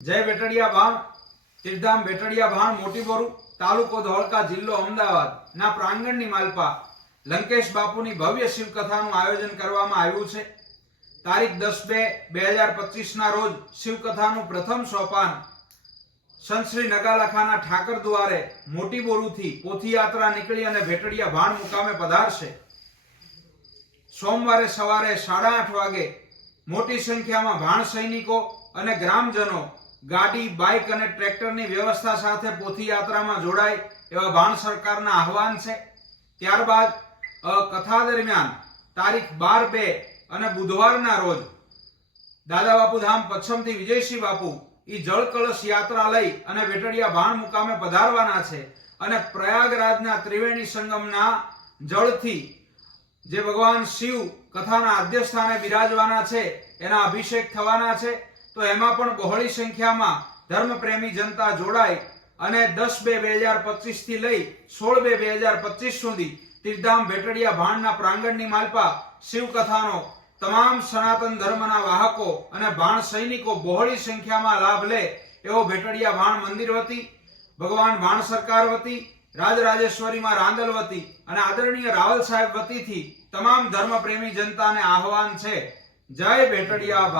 જય બેટડિયા ભાણ તીર્ધામ બેટડિયા ભાણ મોટી બોરુ તાલુકો ધોળકા જિલ્લો અમદાવાદ. ના પ્રાંગણની માલપા લંકેશ બાપુની ભવ્ય શિવકથાનું આયોજન કરવામાં આવ્યું છે. તારીખ દસ બે બે હજાર પચીસ ના રોજ શિવકથાનું પ્રથમ સોપાન સંત શ્રી નગાલખાના ઠાકર દ્વારે મોટી બોરુથી પોથીયાત્રા નીકળી અને ભેટડિયા ભાણ મુકામે પધારશે. સોમવારે સવારે સાડા આઠ વાગે મોટી સંખ્યામાં ભાણ સૈનિકો અને ગ્રામજનો ગાડી, બાઇક અને ટ્રેક્ટરની વ્યવસ્થા સાથે પોથી યાત્રામાં જોડાય એવા ભાણ સરકારના આહવાન છે. ત્યારબાદ કથા દરમિયાન તારીખ બાર બે અને બુધવારના રોજ દાદા બાપુ ધામ પચ્છમથી વિજયસિંહ બાપુ એ જળ કળશ યાત્રા લઈ અને વેટડિયા ભાણ મુકામે પધારવાના છે અને પ્રયાગરાજના ત્રિવેણી સંગમના જળથી જે ભગવાન શિવ કથાના આદ્યસ્થાને બિરાજવાના છે, એના અભિષેક થવાના છે. તો એમાં પણ બહોળી સંખ્યામાં ધર્મપ્રેમી જનતા જોડાય અને દસ બે બે હજાર પચીસથી લઈ સોળ બે બે હજાર પચીસ સુધી તીર્ધામ ભેટડિયા ભાણના પ્રાંગણની માલપા શિવકથાનો તમામ સનાતન ધર્મના વાહકો અને ભાણ સૈનિકો બહોળી સંખ્યામાં લાભ લે એવો ભેટડિયા ભાણ મંદિર વતી, ભગવાન ભાણ સરકાર વતી, રાજરાજેશ્વરીમાં રાંદલ વતી અને આદરણીય રાવલ સાહેબ વતીથી તમામ ધર્મપ્રેમી જનતાને આહવાન છે. જય પતે હર